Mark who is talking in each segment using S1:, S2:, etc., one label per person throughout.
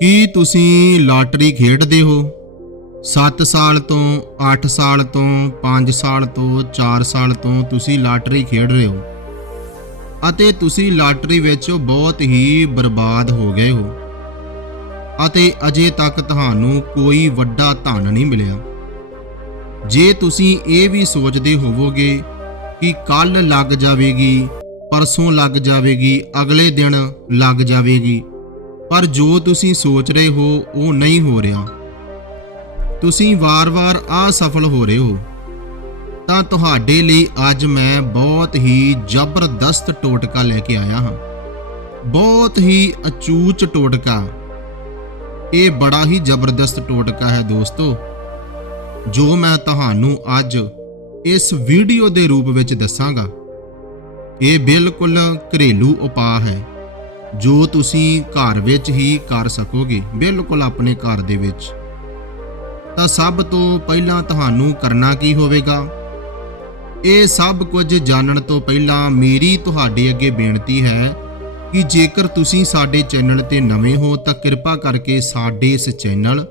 S1: ਕੀ ਤੁਸੀਂ ਲਾਟਰੀ ਖੇਡਦੇ ਹੋ? 7 ਸਾਲ ਤੋਂ 8 ਸਾਲ ਤੋਂ 5 ਸਾਲ ਤੋਂ 4 ਸਾਲ ਤੋਂ ਤੁਸੀਂ ਲਾਟਰੀ ਖੇਡ ਰਹੇ ਹੋ। ਅਤੇ ਤੁਸੀਂ ਲਾਟਰੀ ਵਿੱਚ ਬਹੁਤ ਹੀ ਬਰਬਾਦ ਹੋ ਗਏ ਹੋ। ਅਤੇ ਅਜੇ ਤੱਕ ਤੁਹਾਨੂੰ ਕੋਈ ਵੱਡਾ ਧਨ ਨਹੀਂ ਮਿਲਿਆ। ਜੇ ਤੁਸੀਂ ਇਹ ਵੀ ਸੋਚਦੇ ਹੋਵੋਗੇ ਕਿ ਕੱਲ ਲੱਗ ਜਾਵੇਗੀ, ਪਰਸੋਂ ਲੱਗ ਜਾਵੇਗੀ, ਅਗਲੇ ਦਿਨ ਲੱਗ ਜਾਵੇਗੀ ਪਰ ਜੋ ਤੁਸੀਂ ਸੋਚ ਰਹੇ ਹੋ, ਉਹ ਨਹੀਂ ਹੋ ਰਿਹਾ। ਤੁਸੀਂ ਵਾਰ-ਵਾਰ ਅਸਫਲ ਹੋ ਰਹੇ ਹੋ। ਤਾਂ ਤੁਹਾਡੇ ਲਈ ਅੱਜ ਮੈਂ ਬਹੁਤ ਹੀ ਜ਼ਬਰਦਸਤ ਟੋਟਕਾ ਲੈ ਕੇ ਆਇਆ ਹਾਂ। ਬਹੁਤ ਹੀ ਅਚੂਚ ਟੋਟਕਾ। ਇਹ ਬੜਾ ਹੀ ਜ਼ਬਰਦਸਤ ਟੋਟਕਾ ਹੈ ਦੋਸਤੋ, ਜੋ ਮੈਂ ਤੁਹਾਨੂੰ ਅੱਜ ਇਸ ਵੀਡੀਓ ਦੇ ਰੂਪ ਵਿੱਚ ਦੱਸਾਂਗਾ। ਇਹ ਬਿਲਕੁਲ ਘਰੇਲੂ ਉਪਾਅ ਹੈ। ਜੋ ਤੁਸੀਂ ਘਰ ਵਿੱਚ ਹੀ ਕਰ ਸਕੋਗੇ, ਬਿਲਕੁਲ ਆਪਣੇ ਘਰ ਦੇ ਵਿੱਚ। ਤਾਂ ਸਭ ਤੋਂ ਪਹਿਲਾਂ ਤੁਹਾਨੂੰ ਕਰਨਾ ਕੀ ਹੋਵੇਗਾ? ਇਹ ਸਭ ਕੁਝ ਜਾਣਨ ਤੋਂ ਪਹਿਲਾਂ ਮੇਰੀ ਤੁਹਾਡੇ ਅੱਗੇ ਬੇਨਤੀ ਹੈ ਕਿ ਜੇਕਰ ਤੁਸੀਂ ਸਾਡੇ ਚੈਨਲ ਤੇ ਨਵੇਂ ਹੋ, ਤਾਂ ਕਿਰਪਾ ਕਰਕੇ ਸਾਡੇ ਇਸ ਚੈਨਲ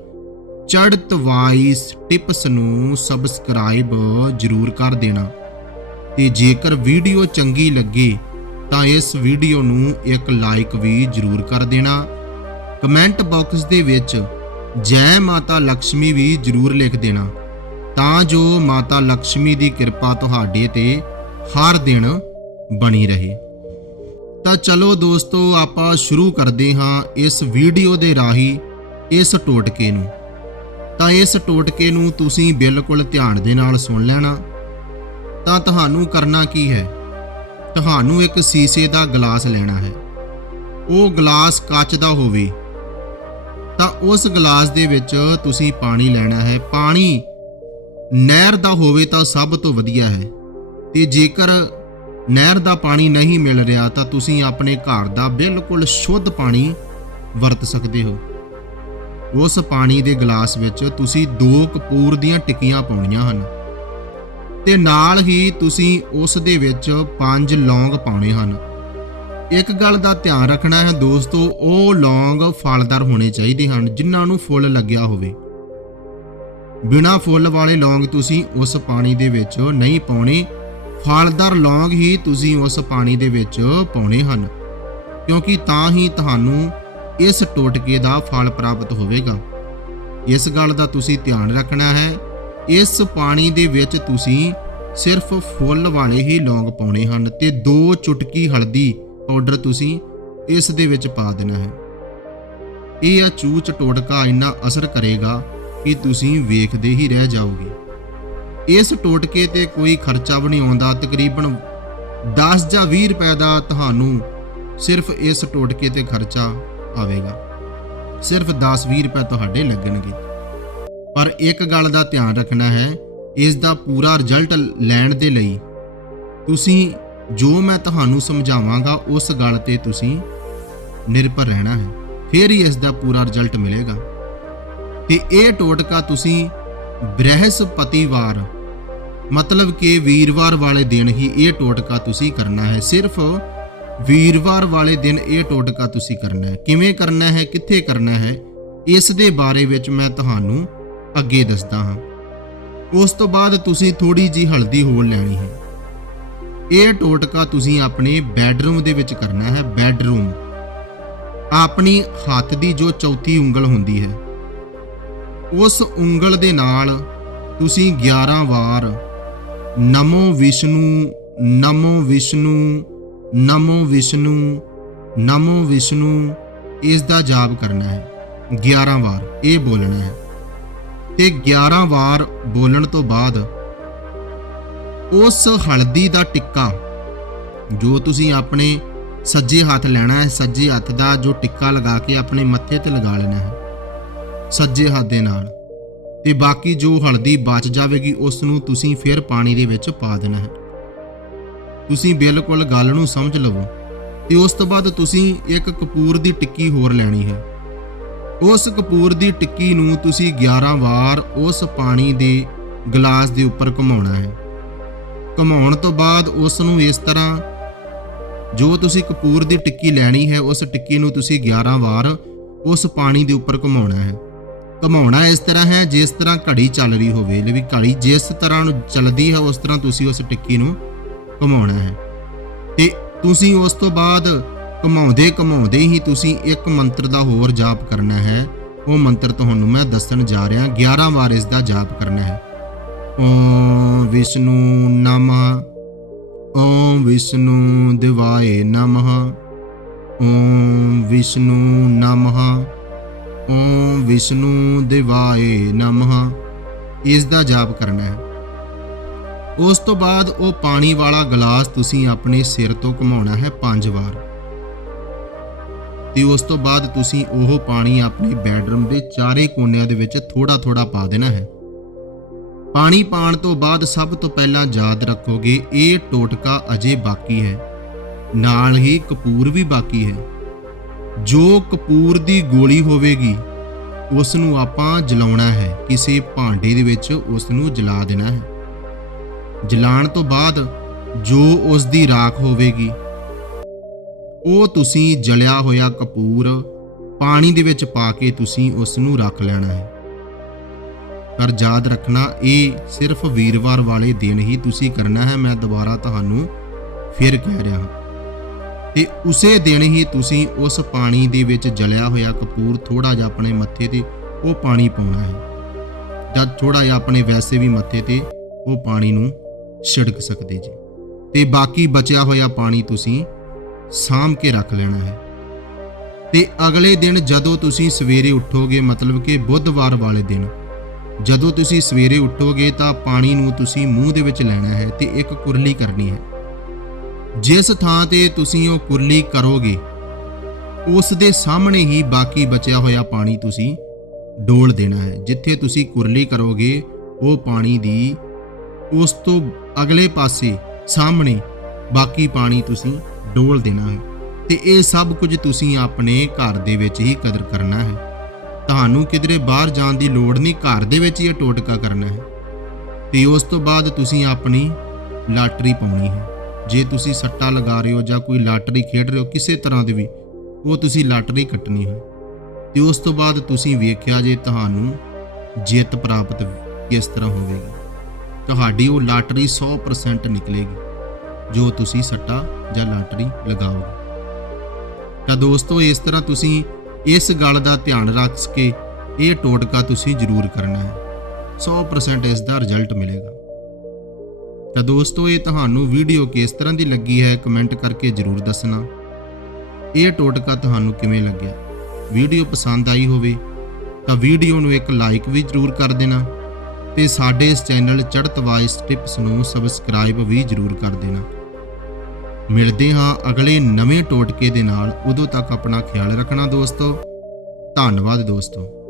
S1: ਚੜਤ ਵਾਈਸ ਟਿਪਸ ਨੂੰ ਸਬਸਕ੍ਰਾਈਬ ਜ਼ਰੂਰ ਕਰ ਦੇਣਾ। ਤੇ ਜੇਕਰ ਵੀਡੀਓ ਚੰਗੀ ਲੱਗੇ ਤਾਂ ਇਸ ਵੀਡੀਓ ਨੂੰ ਇੱਕ ਲਾਈਕ ਵੀ ਜ਼ਰੂਰ ਕਰ ਦੇਣਾ। ਕਮੈਂਟ ਬਾਕਸ ਦੇ ਵਿੱਚ ਜੈ ਮਾਤਾ ਲక్ష్ਮੀ ਵੀ ਜ਼ਰੂਰ ਲਿਖ ਦੇਣਾ। ਤਾਂ ਜੋ ਮਾਤਾ ਲక్ష్ਮੀ ਦੀ ਕਿਰਪਾ ਤੁਹਾਡੇ ਤੇ ਹਰ ਦਿਨ ਬਣੀ ਰਹੇ। ਤਾਂ ਚਲੋ ਦੋਸਤੋ, ਆਪਾਂ ਸ਼ੁਰੂ ਕਰਦੇ ਹਾਂ ਇਸ ਵੀਡੀਓ ਦੇ ਰਾਹੀਂ ਇਸ ਟੋਟਕੇ ਨੂੰ। ਤਾਂ ਇਸ ਟੋਟਕੇ ਨੂੰ ਤੁਸੀਂ ਬਿਲਕੁਲ ਧਿਆਨ ਦੇ ਨਾਲ ਸੁਣ ਲੈਣਾ। ਤਾਂ ਤੁਹਾਨੂੰ ਕਰਨਾ ਕੀ ਹੈ? ਤੁਹਾਨੂੰ ਇੱਕ ਸੀਸੇ ਦਾ ਗਲਾਸ ਲੈਣਾ ਹੈ। ਉਹ ਗਲਾਸ ਕੱਚ ਦਾ ਹੋਵੇ, ਤਾਂ ਉਸ ਗਲਾਸ ਦੇ ਵਿੱਚ ਤੁਸੀਂ ਪਾਣੀ ਲੈਣਾ ਹੈ। ਪਾਣੀ ਨਹਿਰ ਦਾ ਹੋਵੇ ਤਾਂ ਸਭ ਤੋਂ ਵਧੀਆ ਹੈ। ਤੇ ਜੇਕਰ ਨਹਿਰ ਦਾ ਪਾਣੀ ਨਹੀਂ ਮਿਲ ਰਿਹਾ, ਤਾਂ ਤੁਸੀਂ ਆਪਣੇ ਘਰ ਦਾ ਬਿਲਕੁਲ ਸ਼ੁੱਧ ਪਾਣੀ ਵਰਤ ਸਕਦੇ ਹੋ। ਉਸ ਪਾਣੀ ਦੇ ਗਲਾਸ ਵਿੱਚ ਤੁਸੀਂ ਦੋ ਕਪੂਰ ਦੀਆਂ ਟਿੱਕੀਆਂ ਪਾਉਣੀਆਂ ਹਨ। ਤੇ ਨਾਲ ਹੀ ਤੁਸੀਂ ਉਸ ਦੇ ਵਿੱਚ ਪੰਜ ਲੌਂਗ ਪਾਉਣੇ ਹਨ। ਇੱਕ ਗੱਲ ਦਾ ਧਿਆਨ ਰੱਖਣਾ ਹੈ ਦੋਸਤੋ, ਉਹ ਲੌਂਗ ਫਲਦਾਰ ਹੋਣੇ ਚਾਹੀਦੇ ਹਨ, ਜਿਨ੍ਹਾਂ ਨੂੰ ਫੁੱਲ ਲੱਗਿਆ ਹੋਵੇ। ਬਿਨਾ ਫੁੱਲ ਵਾਲੇ ਲੌਂਗ ਤੁਸੀਂ ਉਸ ਪਾਣੀ ਦੇ ਵਿੱਚ ਨਹੀਂ ਪਾਉਣੇ। ਫਲਦਾਰ ਲੌਂਗ ਹੀ ਤੁਸੀਂ ਉਸ ਪਾਣੀ ਦੇ ਵਿੱਚ ਪਾਉਣੇ ਹਨ, ਕਿਉਂਕਿ ਤਾਂ ਹੀ ਤੁਹਾਨੂੰ ਇਸ ਟੋਟਕੇ ਦਾ ਫਲ ਪ੍ਰਾਪਤ ਹੋਵੇਗਾ। ਇਸ ਗੱਲ ਦਾ ਤੁਸੀਂ ਧਿਆਨ ਰੱਖਣਾ ਹੈ। ਇਸ ਪਾਣੀ ਦੇ ਵਿੱਚ ਤੁਸੀਂ ਸਿਰਫ ਫੁੱਲ ਵਾਲੇ ਹੀ ਲੌਂਗ ਪਾਉਣੇ ਹਨ ਤੇ ਦੋ ਚੁਟਕੀ ਹਲਦੀ ਪਾਊਡਰ ਤੁਸੀਂ ਇਸ ਦੇ ਵਿੱਚ ਪਾ ਦੇਣਾ ਹੈ। ਇਹ ਅਚੂਚ ਟੋਟਕਾ ਇੰਨਾ ਅਸਰ ਕਰੇਗਾ ਕਿ ਤੁਸੀਂ ਵੇਖਦੇ ਹੀ ਰਹਿ ਜਾਓਗੇ। ਇਸ ਟੋਟਕੇ ਤੇ ਕੋਈ ਖਰਚਾ ਵੀ ਨਹੀਂ ਆਉਂਦਾ, ਤਕਰੀਬਨ 10 ਜਾਂ 20 ਰੁਪਏ ਦਾ ਤੁਹਾਨੂੰ ਸਿਰਫ ਇਸ ਟੋਟਕੇ ਤੇ ਖਰਚਾ ਆਵੇਗਾ। ਸਿਰਫ 10-20 ਰੁਪਏ ਤੁਹਾਡੇ ਲੱਗਣਗੇ। ਪਰ ਇੱਕ ਗੱਲ ਦਾ ਧਿਆਨ ਰੱਖਣਾ ਹੈ, ਇਸ ਦਾ ਪੂਰਾ ਰਿਜ਼ਲਟ ਲੈਣ ਦੇ ਲਈ। ਤੁਸੀਂ ਜੋ ਮੈਂ ਤੁਹਾਨੂੰ ਸਮਝਾਵਾਂਗਾ, ਉਸ ਗੱਲ ਤੇ ਤੁਸੀਂ ਨਿਰਭਰ ਰਹਿਣਾ ਹੈ। ਫਿਰ ਹੀ ਇਸ ਦਾ ਪੂਰਾ ਰਿਜ਼ਲਟ ਮਿਲੇਗਾ। ਤੇ ਇਹ ਟੋਟਕਾ ਤੁਸੀਂ ਬ੍ਰਹਿਸਪਤੀਵਾਰ, ਮਤਲਬ ਕਿ ਵੀਰਵਾਰ ਵਾਲੇ ਦਿਨ ਹੀ ਇਹ ਟੋਟਕਾ ਤੁਸੀਂ ਕਰਨਾ ਹੈ। ਸਿਰਫ ਵੀਰਵਾਰ ਵਾਲੇ ਦਿਨ ਇਹ ਟੋਟਕਾ ਤੁਸੀਂ ਕਰਨਾ ਹੈ। ਕਿਵੇਂ ਕਰਨਾ ਹੈ, ਕਿੱਥੇ ਕਰਨਾ ਹੈ, ਇਸ ਦੇ ਬਾਰੇ ਵਿੱਚ ਮੈਂ ਤੁਹਾਨੂੰ ਅੱਗੇ ਦੱਸਦਾ ਹਾਂ। ਉਸ ਤੋਂ ਬਾਅਦ ਤੁਸੀਂ ਥੋੜੀ ਜੀ ਹਲਦੀ ਹੋਰ ਲੈਣੀ ਹੈ। ਇਹ ਟੋਟਕਾ ਤੁਸੀਂ ਆਪਣੇ ਬੈੱਡਰੂਮ ਦੇ ਵਿੱਚ ਕਰਨਾ ਹੈ, ਬੈੱਡਰੂਮ। ਆਪਣੀ ਹੱਥ ਦੀ ਜੋ ਚੌਥੀ ਉਂਗਲ ਹੁੰਦੀ ਹੈ, ਉਸ ਉਂਗਲ ਦੇ ਨਾਲ ਤੁਸੀਂ 11 ਵਾਰ ਨਮੋ ਵਿਸ਼ਨੂੰ ਨਮੋ ਵਿਸ਼ਨੂੰ ਨਮੋ ਵਿਸ਼ਨੂੰ ਨਮੋ ਵਿਸ਼ਨੂੰ, ਇਸ ਦਾ ਜਾਪ ਕਰਨਾ ਹੈ। 11 ਵਾਰ ਇਹ ਬੋਲਣਾ ਹੈ। ਤੇ 11 ਵਾਰ ਬੋਲਣ ਤੋਂ ਬਾਅਦ ਉਸ ਹਲਦੀ ਦਾ ਟਿੱਕਾ, ਜੋ ਤੁਸੀਂ ਆਪਣੇ ਸੱਜੇ ਹੱਥ ਲੈਣਾ ਹੈ, ਸੱਜੇ ਹੱਥ ਦਾ ਜੋ ਟਿੱਕਾ ਲਗਾ ਕੇ ਆਪਣੇ ਮੱਥੇ ਤੇ ਲਗਾ ਲੈਣਾ ਹੈ, ਸੱਜੇ ਹੱਥ ਦੇ ਨਾਲ। ਤੇ ਬਾਕੀ ਜੋ ਹਲਦੀ ਬਚ ਜਾਵੇਗੀ, ਉਸ ਨੂੰ ਤੁਸੀਂ ਫਿਰ ਪਾਣੀ ਦੇ ਵਿੱਚ ਪਾ ਦੇਣਾ ਹੈ। ਤੁਸੀਂ ਬਿਲਕੁਲ ਗੱਲ ਨੂੰ ਸਮਝ ਲਵੋ। ਤੇ ਉਸ ਤੋਂ ਬਾਅਦ ਤੁਸੀਂ ਇੱਕ ਕਪੂਰ ਦੀ ਟਿੱਕੀ ਹੋਰ ਲੈਣੀ ਹੈ। ਉਸ ਕਪੂਰ ਦੀ ਟਿੱਕੀ ਨੂੰ ਤੁਸੀਂ 11 ਵਾਰ ਉਸ ਪਾਣੀ ਦੇ ਗਲਾਸ ਦੇ ਉੱਪਰ ਘੁਮਾਉਣਾ ਹੈ। ਘੁਮਾਉਣ ਤੋਂ ਬਾਅਦ ਉਸ ਨੂੰ ਇਸ ਤਰ੍ਹਾਂ ਜੋ ਤੁਸੀਂ ਕਪੂਰ ਦੀ ਟਿੱਕੀ ਲੈਣੀ ਹੈ, ਉਸ ਟਿੱਕੀ ਨੂੰ ਤੁਸੀਂ 11 ਵਾਰ ਉਸ ਪਾਣੀ ਦੇ ਉੱਪਰ ਘੁਮਾਉਣਾ ਹੈ। ਘੁਮਾਉਣਾ ਇਸ ਤਰ੍ਹਾਂ ਹੈ, ਜਿਸ ਤਰ੍ਹਾਂ ਘੜੀ ਚੱਲ ਰਹੀ ਹੋਵੇ ਲਈ ਘੜੀ ਜਿਸ ਤਰ੍ਹਾਂ ਨੂੰ ਚੱਲਦੀ ਹੈ, ਉਸ ਤਰ੍ਹਾਂ ਤੁਸੀਂ ਉਸ ਟਿੱਕੀ ਨੂੰ ਘੁਮਾਉਣਾ ਹੈ। ਤੇ ਤੁਸੀਂ ਉਸ ਤੋਂ ਬਾਅਦ ਘੁਮਾਉਂਦੇ ਘੁਮਾਉਂਦੇ ਹੀ ਤੁਸੀਂ ਇੱਕ ਮੰਤਰ ਦਾ ਹੋਰ ਜਾਪ ਕਰਨਾ ਹੈ। ਉਹ ਮੰਤਰ ਤੁਹਾਨੂੰ ਮੈਂ ਦੱਸਣ ਜਾ ਰਿਹਾ 11 ਵਾਰ ਇਸ ਦਾ ਜਾਪ ਕਰਨਾ ਹੈ। ਓਮ ਵਿਸ਼ਨੂੰ ਨਮः, ਓਮ ਵਿਸ਼ਨੂੰ ਦਿਵਾਏ ਨਮः, ਓਮ ਵਿਸ਼ਨੂੰ ਨਮः, ਓਮ ਵਿਸ਼ਨੂੰ ਦਿਵਾਏ ਨਮः, ਇਸ ਦਾ ਜਾਪ ਕਰਨਾ ਹੈ। ਉਸ ਤੋਂ ਬਾਅਦ ਉਹ ਪਾਣੀ ਵਾਲਾ ਗਲਾਸ ਤੁਸੀਂ ਆਪਣੇ ਸਿਰ ਤੋਂ ਘੁਮਾਉਣਾ ਹੈ ਪੰਜ ਵਾਰ। ਤੇ ਉਸ ਤੋਂ ਬਾਅਦ ਤੁਸੀਂ ਉਹ ਪਾਣੀ ਆਪਣੇ ਬੈਡਰੂਮ ਦੇ ਚਾਰੇ ਕੋਨਿਆਂ ਦੇ ਵਿੱਚ ਥੋੜਾ ਥੋੜਾ ਪਾ ਦੇਣਾ ਹੈ। ਪਾਣੀ ਪਾਣ ਤੋਂ ਬਾਅਦ ਸਭ ਤੋਂ ਪਹਿਲਾਂ ਯਾਦ ਰੱਖੋਗੇ, ਇਹ ਟੋਟਕਾ ਅਜੇ ਬਾਕੀ ਹੈ। ਨਾਲ ਹੀ ਕਪੂਰ ਵੀ ਬਾਕੀ ਹੈ। ਜੋ ਕਪੂਰ ਦੀ ਗੋਲੀ ਹੋਵੇਗੀ ਉਸ ਨੂੰ ਆਪਾਂ ਜਲਾਉਣਾ ਹੈ। ਕਿਸੇ ਭਾਂਡੇ ਦੇ ਵਿੱਚ ਉਸ ਨੂੰ ਜਲਾ ਦੇਣਾ ਹੈ। ਜਲਾਣ ਤੋਂ ਬਾਅਦ ਜੋ ਉਸ ਦੀ ਰਾਖ ਹੋਵੇਗੀ ਉਹ ਤੁਸੀਂ ਜਲਿਆ ਹੋਇਆ ਕਪੂਰ, ਪਾਣੀ ਦੇ ਵਿੱਚ ਪਾ ਕੇ ਤੁਸੀਂ ਉਸ ਨੂੰ ਰੱਖ ਲੈਣਾ ਹੈ। ਪਰ ਯਾਦ ਰੱਖਣਾ, ਇਹ ਸਿਰਫ ਵੀਰਵਾਰ ਵਾਲੇ ਦਿਨ ਹੀ ਤੁਸੀਂ ਕਰਨਾ ਹੈ, ਮੈਂ ਦੁਬਾਰਾ ਤੁਹਾਨੂੰ ਫਿਰ ਕਹਿ ਰਿਹਾ ਹਾਂ। ਤੇ ਉਸੇ ਦਿਨ ਹੀ ਤੁਸੀਂ ਉਸ ਪਾਣੀ ਦੇ ਵਿੱਚ ਜਲਿਆ ਹੋਇਆ ਕਪੂਰ ਥੋੜਾ ਜਿਹਾ ਆਪਣੇ ਮੱਥੇ ਤੇ ਉਹ ਪਾਣੀ ਪਾਉਣਾ ਹੈ। ਜਦ ਥੋੜਾ ਜਿਹਾ ਆਪਣੇ ਵੈਸੇ ਵੀ ਮੱਥੇ ਤੇ ਉਹ ਪਾਣੀ ਨੂੰ ਛਿੜਕ ਸਕਦੇ ਜੀ। ਤੇ ਬਾਕੀ ਬਚਿਆ ਹੋਇਆ ਪਾਣੀ ਤੁਸੀਂ ਸਾਂਭ ਕੇ ਰੱਖ ਲੈਣਾ ਹੈ। ਤੇ ਅਗਲੇ ਦਿਨ ਜਦੋਂ ਤੁਸੀਂ ਸਵੇਰੇ ਉੱਠੋਗੇ, ਮਤਲਬ ਕਿ ਬੁੱਧਵਾਰ ਵਾਲੇ ਦਿਨ, ਜਦੋਂ ਤੁਸੀਂ ਸਵੇਰੇ ਉੱਠੋਗੇ ਤਾਂ ਪਾਣੀ ਨੂੰ ਤੁਸੀਂ ਮੂੰਹ ਦੇ ਵਿੱਚ ਲੈਣਾ ਹੈ ਤੇ ਇੱਕ ਕੁਰਲੀ ਕਰਨੀ ਹੈ। ਜਿਸ ਥਾਂ ਤੇ ਤੁਸੀਂ ਉਹ ਕੁਰਲੀ ਕਰੋਗੇ, ਉਸ ਦੇ ਸਾਹਮਣੇ ਹੀ ਬਾਕੀ ਬਚਿਆ ਹੋਇਆ ਪਾਣੀ ਤੁਸੀਂ ਡੋਲ ਦੇਣਾ ਹੈ। ਜਿੱਥੇ ਤੁਸੀਂ ਕੁਰਲੀ ਕਰੋਗੇ, ਉਹ ਪਾਣੀ ਦੀ ਉਸ ਤੋਂ ਅਗਲੇ ਪਾਸੇ ਸਾਹਮਣੇ ਬਾਕੀ ਪਾਣੀ ਤੁਸੀਂ ਡੋਲ ਦੇਣਾ ਹੈ। ਤੇ ਇਹ ਸਭ ਕੁਝ ਤੁਸੀਂ ਆਪਣੇ ਘਰ ਦੇ ਵਿੱਚ ਹੀ ਕਦਰ ਕਰਨਾ ਹੈ। ਤੁਹਾਨੂੰ ਕਿਧਰੇ ਬਾਹਰ ਜਾਣ ਦੀ ਲੋੜ ਨਹੀਂ, ਘਰ ਦੇ ਵਿੱਚ ਹੀ ਇਹ ਟੋਟਕਾ ਕਰਨਾ ਹੈ। ਤੇ ਉਸ ਤੋਂ ਬਾਅਦ ਤੁਸੀਂ ਆਪਣੀ ਲਾਟਰੀ ਪਾਉਣੀ ਹੈ। ਜੇ ਤੁਸੀਂ ਸੱਟਾ ਲਗਾ ਰਹੇ ਹੋ ਜਾਂ ਕੋਈ ਲਾਟਰੀ ਖੇਡ ਰਹੇ ਹੋ, ਕਿਸੇ ਤਰ੍ਹਾਂ ਦੀ ਵੀ, ਉਹ ਤੁਸੀਂ ਲਾਟਰੀ ਕੱਟਣੀ ਹੈ। ਤੇ ਉਸ ਤੋਂ ਬਾਅਦ ਤੁਸੀਂ ਵੇਖਿਆ ਜੇ ਤੁਹਾਨੂੰ ਜਿੱਤ ਪ੍ਰਾਪਤ ਕਿਸ ਤਰ੍ਹਾਂ ਹੋਵੇਗੀ। ਤੁਹਾਡੀ ਉਹ ਲਾਟਰੀ 100% ਨਿਕਲੇਗੀ। ਜੋ ਤੁਸੀਂ ਸੱਟਾ ਜਾਂ ਲਾਟਰੀ ਲਗਾਓ ਤਾਂ ਦੋਸਤੋ, ਇਸ ਤਰ੍ਹਾਂ ਤੁਸੀਂ ਇਸ ਗੱਲ ਦਾ ਧਿਆਨ ਰੱਖ ਕੇ ਇਹ ਟੋਟਕਾ ਤੁਸੀਂ ਜ਼ਰੂਰ ਕਰਨਾ ਹੈ। 100% ਇਸ ਦਾ ਰਿਜ਼ਲਟ ਮਿਲੇਗਾ। ਤਾਂ ਦੋਸਤੋ, ਇਹ ਤੁਹਾਨੂੰ ਵੀਡੀਓ ਕਿਸ ਤਰ੍ਹਾਂ ਦੀ ਲੱਗੀ ਹੈ ਕਮੈਂਟ ਕਰਕੇ ਜ਼ਰੂਰ ਦੱਸਣਾ। ਇਹ ਟੋਟਕਾ ਤੁਹਾਨੂੰ ਕਿਵੇਂ ਲੱਗਿਆ? ਵੀਡੀਓ ਪਸੰਦ ਆਈ ਹੋਵੇ ਤਾਂ ਵੀਡੀਓ ਨੂੰ ਇੱਕ ਲਾਈਕ ਵੀ ਜ਼ਰੂਰ ਕਰ ਦੇਣਾ ਤੇ ਸਾਡੇ ਇਸ ਚੈਨਲ ਚੜ੍ਹਤ ਵਾਇਸ ਟਿਪਸ ਨੂੰ ਸਬਸਕ੍ਰਾਈਬ ਵੀ ਜ਼ਰੂਰ ਕਰ ਦੇਣਾ। ਮਿਲਦੇ ਹਾਂ ਅਗਲੇ ਨਵੇਂ ਟੋਟਕੇ ਦੇ ਨਾਲ। ਉਦੋਂ ਤੱਕ ਆਪਣਾ ਖਿਆਲ ਰੱਖਣਾ ਦੋਸਤੋ। ਧੰਨਵਾਦ ਦੋਸਤੋ।